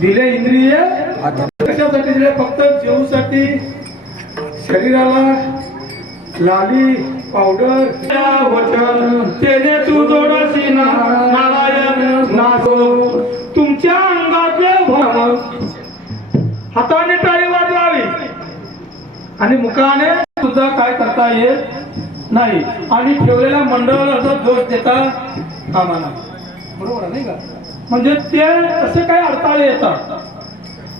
दिले इंद्रिय कशासाठी दिले? फक्त जेवूसाठी, शरीराला लाली पावडर वचन तेने तू जोडशी नारायण नाचो तुमच्या अंगातले भ्रम हाताने टाळी वाजवावी आणि मुखाने सुद्धा काय करता येत नाही आणि ठेवलेल्या मंडळाला दोष देता कामा नये. बरोबर नाही का? म्हणजे ते असे काही अडथळे येतात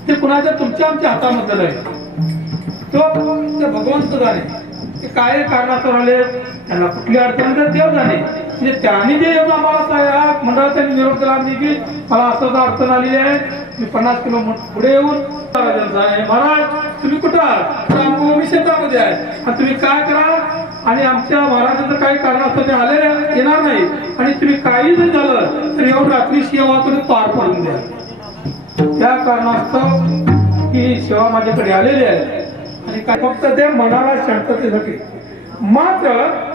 ते कुणाच्या तुमच्या आमच्या हातामध्ये आहे. तो भगवंत जाणे ते काय कारणास्तव आले, त्यांना कुठली अडचण तर देव जाणे. म्हणजे त्यांनी जे आम्हाला मंडळाचा निरोप दिला की मला असं अडचण आलेली आहे, मी 50 किलो पुढे येऊन महाराज तुम्ही कुठं आहात? शेतामध्ये आहे आणि तुम्ही काय करा आणि आमच्या महाराजांचं काही कारणास्तव ते आले येणार नाही आणि तुम्ही काही जरी झालं तर येऊन रात्री सेवा तुम्ही पार पडून द्या. त्या कारणास्तव ही सेवा माझ्याकडे आलेली आहे आणि काय फक्त ते मनाला शांततेसाठी. मात्र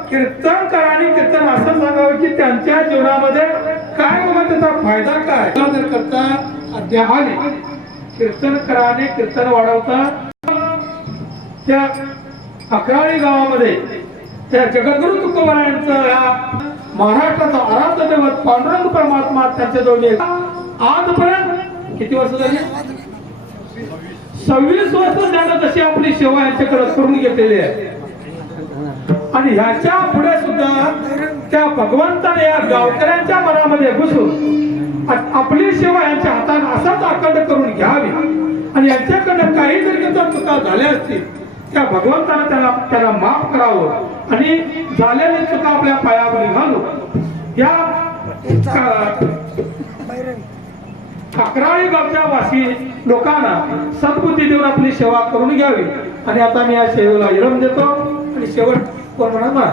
कीर्तनकारांनी कीर्तन असं सांगावं की त्यांच्या जीवनामध्ये काय बाबा त्याचा फायदा काय जर करता अध्याहाने कीर्तनकाराने कीर्तन वाढवता. त्या अकराळी गावामध्ये त्या जगद्गुरु तुकोबारायांचं या महाराष्ट्राचा आराध्य दैवत पांडुरंग परमात्मा त्यांच्या जवळ आजपर्यंत किती वर्ष झाली? 26 वर्ष त्यानं तशी आपली सेवा यांच्याकडे करून घेतलेली आहे. आणि ह्याच्या पुढे सुद्धा त्या भगवंताने या गावकऱ्यांच्या मनामध्ये घुसून आपली सेवा यांच्या हाताने असाच अखंड करून घ्यावी आणि यांच्याकडनं काही जरी चुका झाल्या असतील त्या भगवंताने त्याला माफ करावं आणि झालेली चुका आपल्या पायावर घालू. या अकराळी गावच्या वासी लोकांना सद्बुद्धी देऊन आपली सेवा करून घ्यावी. आणि आता मी या सेवेला विराम देतो आणि शेवट कोण म्हणा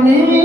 कोणी